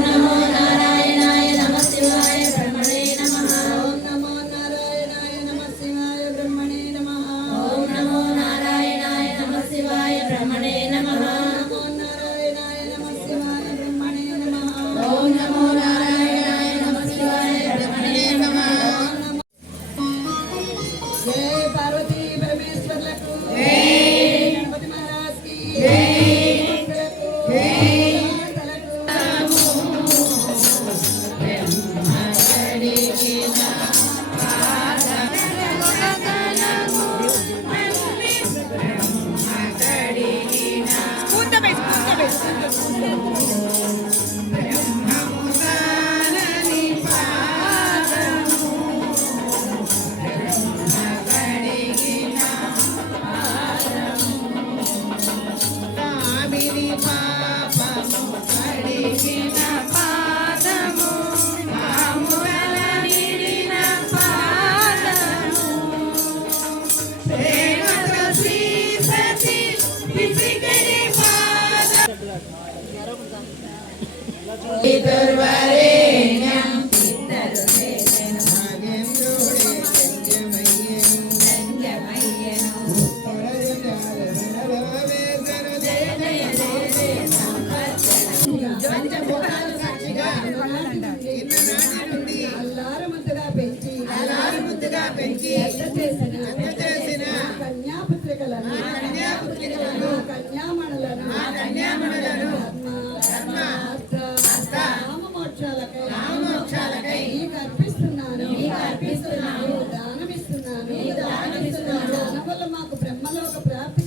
Namo Namo మాకు బ్రహ్మలోక ప్రాప్తి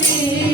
Amém.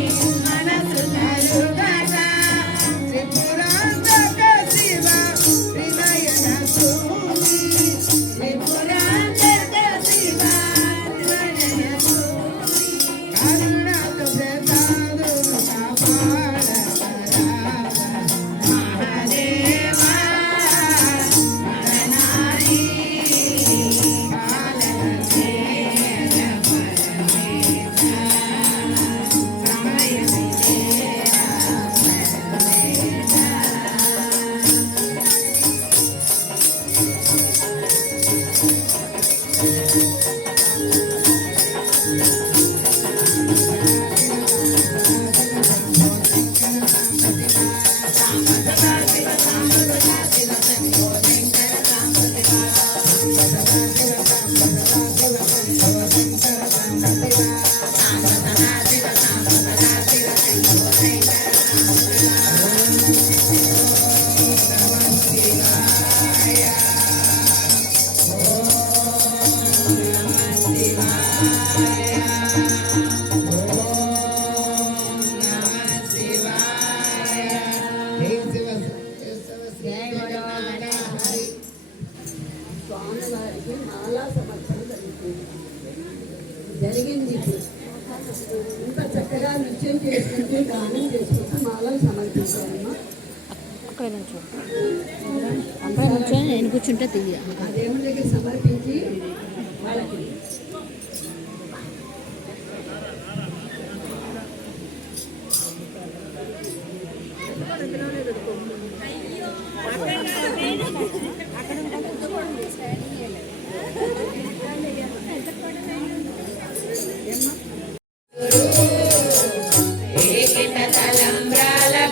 అన్నీ దానం సమర్పించాలమ్మా. అక్కడ కూర్చో నేను కూర్చుంటే తెలియదు ఆ దగ్గర సమర్పించి వాళ్ళకి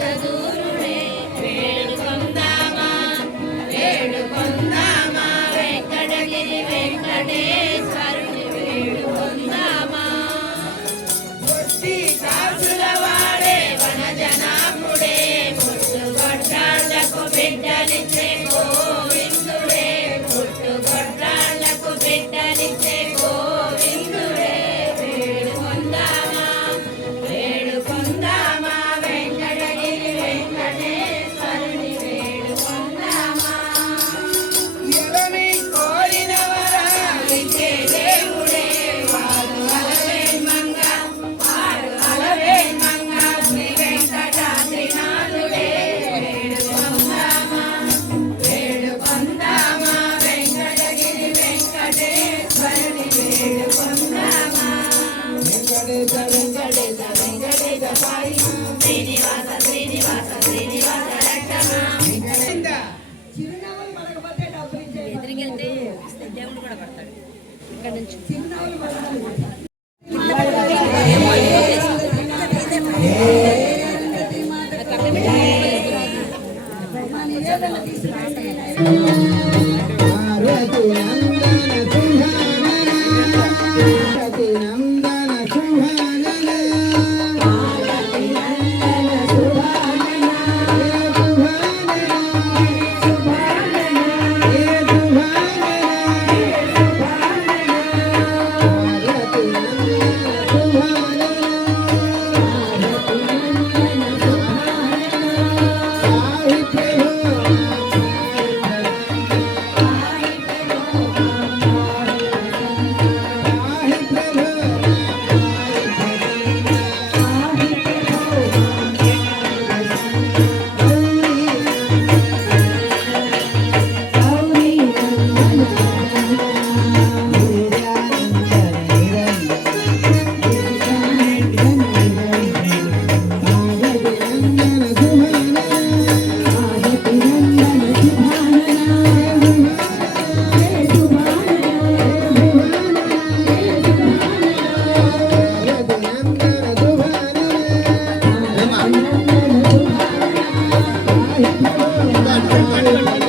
చేతదు ఇక్కడ నుంచి கண் கண்